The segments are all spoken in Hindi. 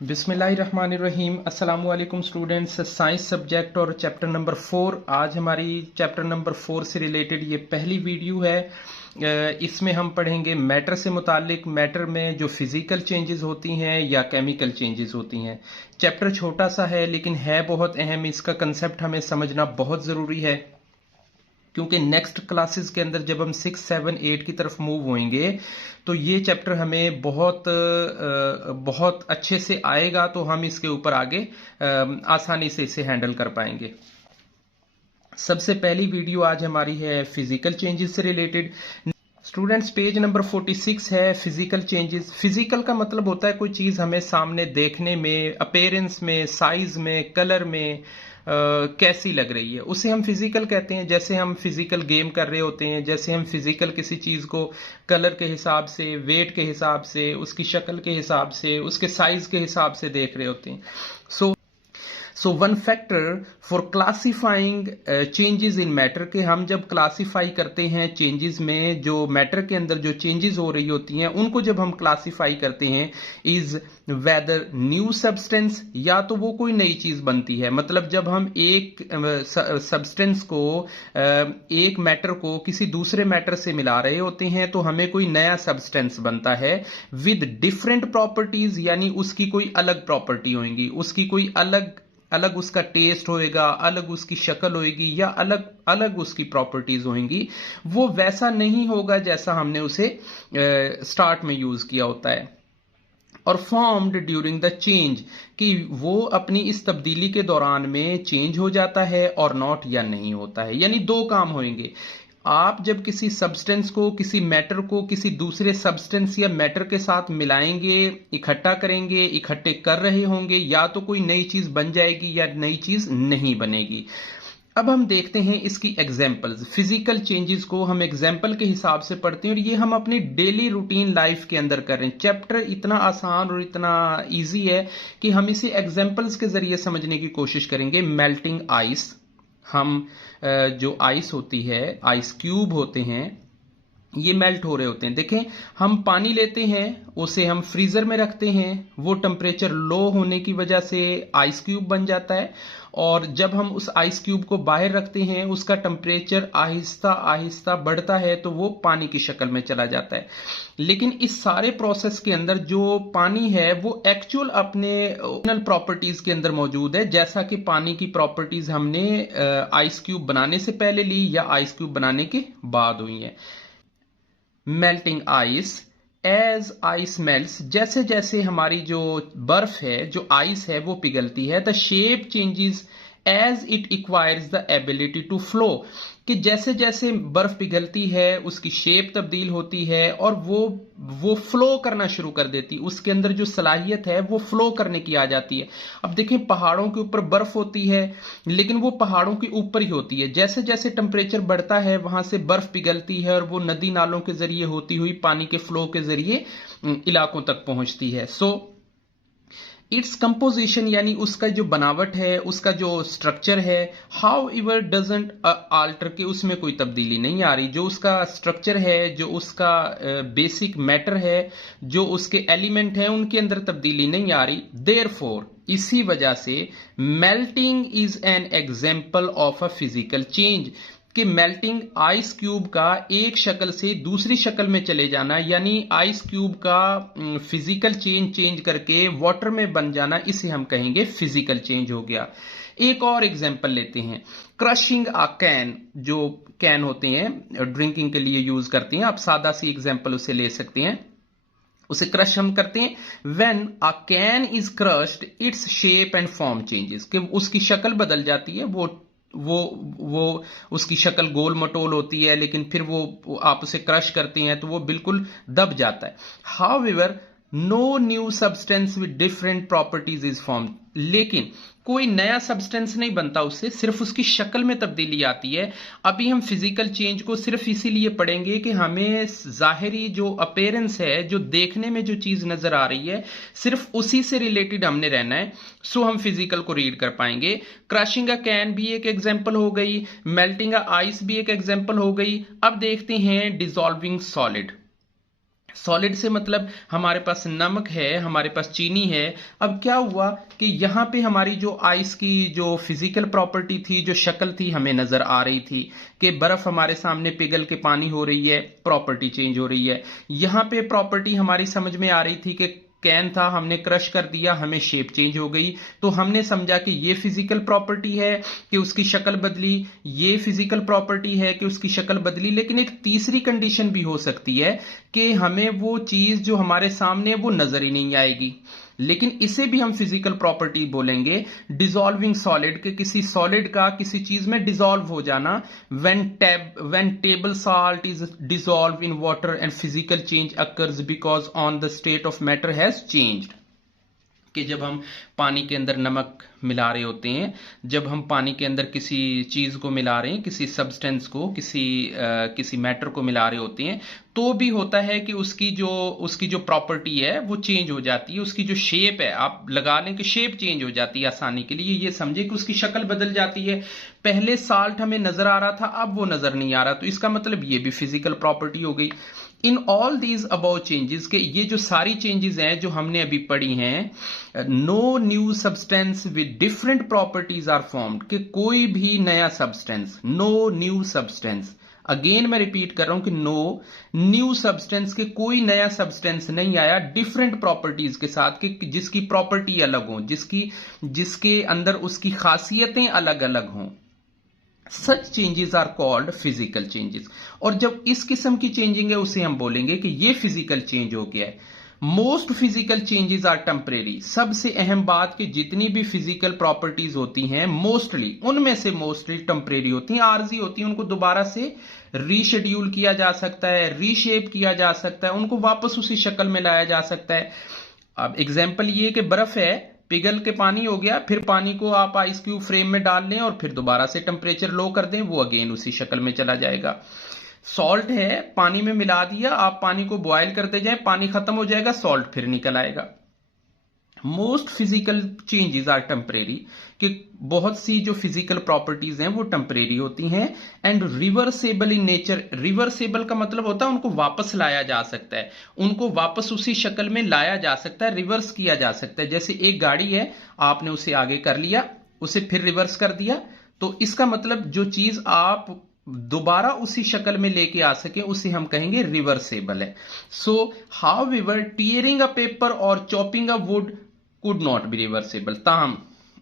बिस्मिल्लाहिर्रहमानिर्रहीम। अस्सलामु अलैकुम स्टूडेंट्स। साइंस सब्जेक्ट और चैप्टर नंबर 4। आज हमारी चैप्टर नंबर 4 से रिलेटेड ये पहली वीडियो है। इसमें हम पढ़ेंगे मैटर से मुतालिक, मैटर में जो फिजिकल चेंजेस होती हैं या केमिकल चेंजेस होती हैं। चैप्टर छोटा सा है लेकिन है बहुत अहम। इसका कंसेप्ट हमें समझना बहुत ज़रूरी है क्योंकि नेक्स्ट क्लासेस के अंदर जब हम 6, 7, 8 की तरफ मूव होंगे तो ये चैप्टर हमें बहुत अच्छे से आएगा, तो हम इसके ऊपर आगे आसानी से इसे हैंडल कर पाएंगे। सबसे पहली वीडियो आज हमारी है फिजिकल चेंजेस से रिलेटेड। स्टूडेंट्स, पेज नंबर 46 है फिजिकल चेंजेस। फिजिकल का मतलब होता है कोई चीज हमें सामने देखने में, अपीयरेंस में, साइज में, कलर में कैसी लग रही है, उसे हम फिजिकल कहते हैं। जैसे हम फिजिकल गेम कर रहे होते हैं, जैसे हम फिजिकल किसी चीज को कलर के हिसाब से, वेट के हिसाब से, उसकी शक्ल के हिसाब से, उसके साइज के हिसाब से देख रहे होते हैं। So one factor for classifying changes in matter, के हम जब क्लासिफाई करते हैं चेंजेस में, जो मैटर के अंदर जो चेंजेस हो रही होती हैं उनको जब हम क्लासिफाई करते हैं, इज वेदर न्यू सब्सटेंस, या तो वो कोई नई चीज बनती है। मतलब जब हम एक सब्सटेंस को, एक मैटर को किसी दूसरे मैटर से मिला रहे होते हैं तो हमें कोई नया सब्सटेंस बनता है विद डिफरेंट प्रॉपर्टीज, यानी उसकी कोई अलग प्रॉपर्टी होगी, उसकी कोई अलग उसका टेस्ट होएगा, अलग उसकी शक्ल होएगी, या अलग अलग उसकी प्रॉपर्टीज होंगी। वो वैसा नहीं होगा जैसा हमने उसे स्टार्ट में यूज किया होता है। और फॉर्म्ड ड्यूरिंग द चेंज, कि वो अपनी इस तब्दीली के दौरान में चेंज हो जाता है और नॉट, या नहीं होता है। यानी दो काम होंगे। आप जब किसी सब्सटेंस को, किसी मैटर को किसी दूसरे सब्सटेंस या मैटर के साथ मिलाएंगे, इकट्ठा करेंगे, इकट्ठे कर रहे होंगे, या तो कोई नई चीज बन जाएगी या नई चीज नहीं बनेगी। अब हम देखते हैं इसकी एग्जाम्पल्स। फिजिकल चेंजेस को हम एग्जाम्पल के हिसाब से पढ़ते हैं और ये हम अपनी डेली रूटीन लाइफ के अंदर कर रहे हैं। चैप्टर इतना आसान और इतना इजी है कि हम इसे एग्जाम्पल्स के जरिए समझने की कोशिश करेंगे। मेल्टिंग आइस, हम जो आइस होती है, आइस क्यूब होते हैं, ये मेल्ट हो रहे होते हैं। देखें, हम पानी लेते हैं, उसे हम फ्रीजर में रखते हैं, वो टेम्परेचर लो होने की वजह से आइस क्यूब बन जाता है, और जब हम उस आइस क्यूब को बाहर रखते हैं उसका टेम्परेचर आहिस्ता आहिस्ता बढ़ता है तो वो पानी की शक्ल में चला जाता है। लेकिन इस सारे प्रोसेस के अंदर जो पानी है वो एक्चुअल अपने ओरिजिनल प्रॉपर्टीज के अंदर मौजूद है, जैसा कि पानी की प्रॉपर्टीज हमने आइस क्यूब बनाने से पहले ली या आइस क्यूब बनाने के बाद हुई है। Melting ice, as ice melts, जैसे जैसे हमारी जो बर्फ है, जो आइस है, वो पिघलती है, the shape changes as it acquires the ability to flow, कि जैसे जैसे बर्फ पिघलती है उसकी शेप तब्दील होती है और वो फ्लो करना शुरू कर देती है। उसके अंदर जो सलाहियत है वो फ्लो करने की आ जाती है। अब देखें, पहाड़ों के ऊपर बर्फ होती है लेकिन वो पहाड़ों के ऊपर ही होती है। जैसे जैसे टेम्परेचर बढ़ता है वहां से बर्फ पिघलती है और वो नदी नालों के जरिए होती हुई पानी के फ्लो के जरिए इलाकों तक पहुंचती है। इट्स कंपोजिशन, यानी उसका जो बनावट है, उसका जो स्ट्रक्चर है, हाउ एवर डजेंट आल्टर, के उसमें कोई तब्दीली नहीं आ रही। जो उसका स्ट्रक्चर है, जो उसका बेसिक मैटर है, जो उसके एलिमेंट है, उनके अंदर तब्दीली नहीं आ रही। देयरफॉर, इसी वजह से melting is an example of a physical change, कि मेल्टिंग आइस क्यूब का एक शक्ल से दूसरी शक्ल में चले जाना, यानी आइस क्यूब का फिजिकल चेंज करके वाटर में बन जाना, इसे हम कहेंगे फिजिकल चेंज हो गया। एक और एग्जांपल लेते हैं। क्रशिंग अ कैन, जो कैन होते हैं ड्रिंकिंग के लिए यूज करते हैं, आप सादा सी एग्जांपल उसे ले सकते हैं। उसे क्रश हम करते हैं। When a can is crushed its shape and form changes, कि उसकी शक्ल बदल जाती है। वो उसकी शक्ल गोल मटोल होती है, लेकिन फिर वो आप उसे क्रश करते हैं तो वो बिल्कुल दब जाता है। However, no new substance with different properties is form, लेकिन कोई नया सब्सटेंस नहीं बनता उससे, सिर्फ उसकी शक्ल में तब्दीली आती है। अभी हम फिजिकल चेंज को सिर्फ इसीलिए पढ़ेंगे कि हमें जाहिरी जो अपीयरेंस है, जो देखने में जो चीज नजर आ रही है, सिर्फ उसी से रिलेटेड हमने रहना है। सो हम फिजिकल को रीड कर पाएंगे। क्रशिंग अ कैन भी एक एग्जाम्पल हो गई, मेल्टिंग अ आइस भी एक एग्जाम्पल हो गई। अब देखते हैं डिसॉल्विंग सॉलिड। सॉलिड से मतलब हमारे पास नमक है, हमारे पास चीनी है। अब क्या हुआ कि यहां पे हमारी जो आइस की जो फिजिकल प्रॉपर्टी थी, जो शक्ल थी, हमें नजर आ रही थी कि बर्फ हमारे सामने पिघल के पानी हो रही है, प्रॉपर्टी चेंज हो रही है। यहां पे प्रॉपर्टी हमारी समझ में आ रही थी कि कैन था, हमने क्रश कर दिया, हमें शेप चेंज हो गई, तो हमने समझा कि ये फिजिकल प्रॉपर्टी है कि उसकी शक्ल बदली, ये फिजिकल प्रॉपर्टी है कि उसकी शक्ल बदली। लेकिन एक तीसरी कंडीशन भी हो सकती है कि हमें वो चीज जो हमारे सामने है वो नजर ही नहीं आएगी, लेकिन इसे भी हम फिजिकल प्रॉपर्टी बोलेंगे। डिसॉल्विंग सॉलिड के किसी सॉलिड का किसी चीज में डिसॉल्व हो जाना, when table salt is dissolve in water and physical change occurs because on the state of matter has changed. कि जब हम पानी के अंदर नमक मिला रहे होते हैं, जब हम पानी के अंदर किसी चीज को मिला रहे हैं, किसी सब्सटेंस को, किसी मैटर को मिला रहे होते हैं, तो भी होता है कि उसकी जो प्रॉपर्टी है वो चेंज हो जाती है। उसकी जो शेप है, आप लगा लें कि शेप चेंज हो जाती है। आसानी के लिए ये समझे कि उसकी शक्ल बदल जाती है। पहले साल्ट हमें नजर आ रहा था, अब वो नजर नहीं आ रहा, तो इसका मतलब ये भी फिजिकल प्रॉपर्टी हो गई। In all these about changes के ये जो सारी चेंजेस हैं जो हमने अभी पढ़ी हैं, no new substance with different properties are formed, कि कोई भी नया substance, no new substance, again मैं रिपीट कर रहा हूं कि नो न्यू सब्सटेंस, के कोई नया सब्सटेंस नहीं आया डिफरेंट प्रॉपर्टीज के साथ, कि जिसकी प्रॉपर्टी अलग हो, जिसके अंदर उसकी खासियतें अलग अलग हों। Such changes are called physical changes. और जब इस किस्म की चेंजिंग है उसे हम बोलेंगे कि ये फिजिकल चेंज हो गया है। Most physical changes are temporary. सबसे अहम बात कि जितनी भी फिजिकल प्रॉपर्टीज होती हैं उनमें से मोस्टली टेम्परेरी होती हैं, आर्जी होती हैं। उनको दोबारा से रीशेड्यूल किया जा सकता है, रीशेप किया जा सकता है, उनको वापस उसी शक्ल में लाया जा सकता है। अब एग्जाम्पल ये कि बर्फ है, पिघल के पानी हो गया, फिर पानी को आप आइस क्यूब फ्रेम में डाल लें और फिर दोबारा से टेम्परेचर लो कर दें, वो अगेन उसी शक्ल में चला जाएगा। सॉल्ट है, पानी में मिला दिया, आप पानी को बॉयल करते जाएं, पानी खत्म हो जाएगा, सॉल्ट फिर निकल आएगा। Most physical changes are temporary, कि बहुत सी जो फिजिकल प्रॉपर्टीज हैं वो टेम्परेरी होती हैं। And reversible in nature. Reversible का मतलब होता है उनको वापस लाया जा सकता है, उनको वापस उसी शक्ल में लाया जा सकता है, रिवर्स किया जा सकता है। जैसे एक गाड़ी है, आपने उसे आगे कर लिया, उसे फिर रिवर्स कर दिया, तो इसका मतलब जो चीज आप दोबारा उसी शक्ल में लेके आ सके उसे हम कहेंगे रिवर्सेबल है। So however tearing a paper और chopping a wood could not be reversible. ताहम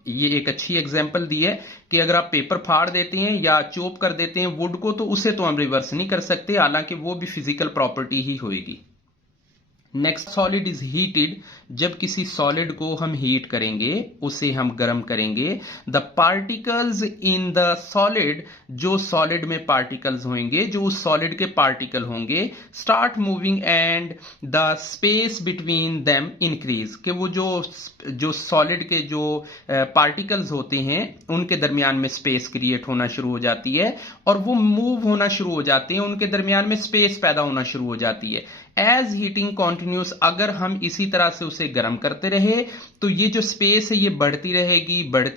ये एक अच्छी एग्जांपल दी है कि अगर आप पेपर फाड़ देते हैं या चॉप कर देते हैं वुड को, तो उसे तो हम रिवर्स नहीं कर सकते, हालांकि वो भी फिजिकल प्रॉपर्टी ही होगी। Next, solid is heated. जब किसी सॉलिड को हम हीट करेंगे, उसे हम गर्म करेंगे, the particles in the solid, जो सॉलिड में पार्टिकल्स होंगे, जो उस सॉलिड के पार्टिकल होंगे, start moving and the space between them increase. कि वो जो सॉलिड के जो पार्टिकल्स होते हैं उनके दरमियान में स्पेस क्रिएट होना शुरू हो जाती है और वो मूव होना शुरू हो जाते हैं, उनके दरमियान में स्पेस पैदा होना शुरू हो जाती है। एज हीटिंग कॉन्टिन्यूस, अगर हम इसी तरह से उसे गर्म करते रहे तो ये जो स्पेस है ये बढ़ती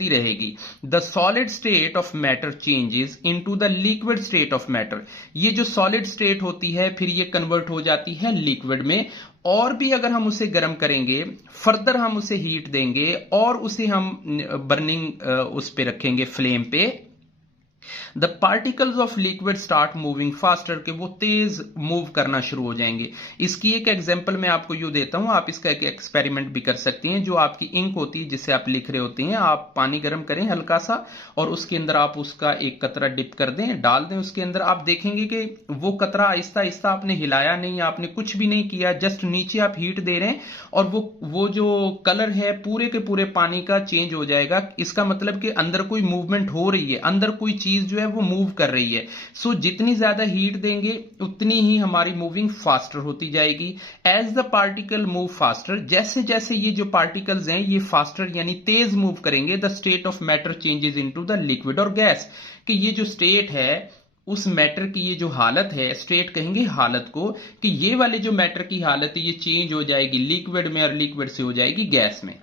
रहेगी। The solid state of matter changes into the liquid state of matter. ये जो सॉलिड स्टेट होती है फिर ये कन्वर्ट हो जाती है लिक्विड में। और भी अगर हम उसे गर्म करेंगे, फर्दर हम उसे हीट देंगे और उसे हम बर्निंग उस पे रखेंगे, फ्लेम पे, the particles of liquid start moving faster, के वो तेज मूव करना शुरू हो जाएंगे। इसकी एक एग्जांपल मैं आपको यूं देता हूं, आप इसका एक एक्सपेरिमेंट भी कर सकती हैं। जो आपकी इंक होती है जिससे आप लिख रहे होते हैं, आप पानी गर्म करें हल्का सा और उसके अंदर आप उसका एक कतरा डिप कर दें, डाल दें उसके अंदर। आप देखेंगे कि वो कतरा आहिस्ता आहिस्ता, आपने हिलाया नहीं, आपने कुछ भी नहीं किया, जस्ट नीचे आप हीट दे रहे हैं और वो जो कलर है पूरे के पूरे पानी का चेंज हो जाएगा। इसका मतलब कि अंदर कोई मूवमेंट हो रही है, अंदर कोई चीज जो है वो मूव कर रही है। सो जितनी ज्यादा हीट देंगे उतनी ही हमारी मूविंग फास्टर होती जाएगी। As the particle move faster, जैसे जैसे ये जो पार्टिकल्स हैं ये फास्टर यानी तेज मूव करेंगे, the state of matter changes into the liquid और गैस। कि ये जो स्टेट है उस मैटर की, ये जो हालत है, स्टेट कहेंगे हालत को, कि ये वाले जो मैटर की हालत है ये चेंज हो जाएगी लिक्विड में और लिक्विड से हो जाएगी गैस में।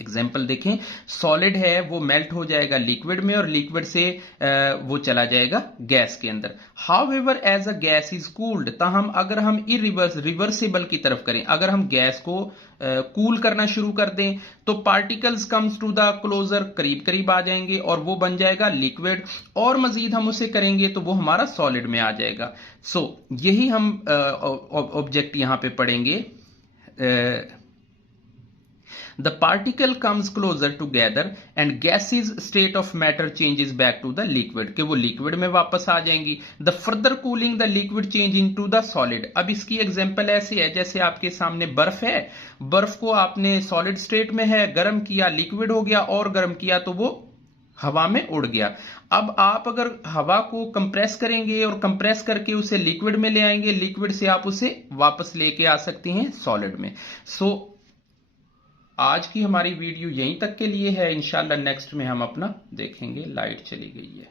एग्जाम्पल देखें, सॉलिड है वो मेल्ट हो जाएगा लिक्विड में और लिक्विड से वो चला जाएगा गैस के अंदर। However as a gas is cooled, ताहम अगर हम रिवर्सिबल की तरफ करें, अगर हम गैस को कूल करना शुरू कर दें तो particles comes to the closer, करीब करीब आ जाएंगे और वो बन जाएगा लिक्विड, और मजीद हम उसे करेंगे तो वो हमारा सॉलिड में आ जाएगा। सो यही हम ऑब्जेक्ट यहां पे पढ़ेंगे। The particle comes closer together and gaseous state of matter changes back to the liquid, कि वो लिक्विड में वापस आ जाएंगी। The further cooling the liquid change into the solid। अब इसकी एग्जांपल ऐसे है जैसे आपके सामने बर्फ है, बर्फ को आपने सॉलिड स्टेट में है, गर्म किया लिक्विड हो गया, और गर्म किया तो वो हवा में उड़ गया। अब आप अगर हवा को कंप्रेस करेंगे और कंप्रेस करके उसे लिक्विड में ले आएंगे, लिक्विड से आप उसे वापस लेके आ सकते हैं सॉलिड में। सो आज की हमारी वीडियो यहीं तक के लिए है। इंशाल्लाह नेक्स्ट में हम अपना देखेंगे। लाइट चली गई है।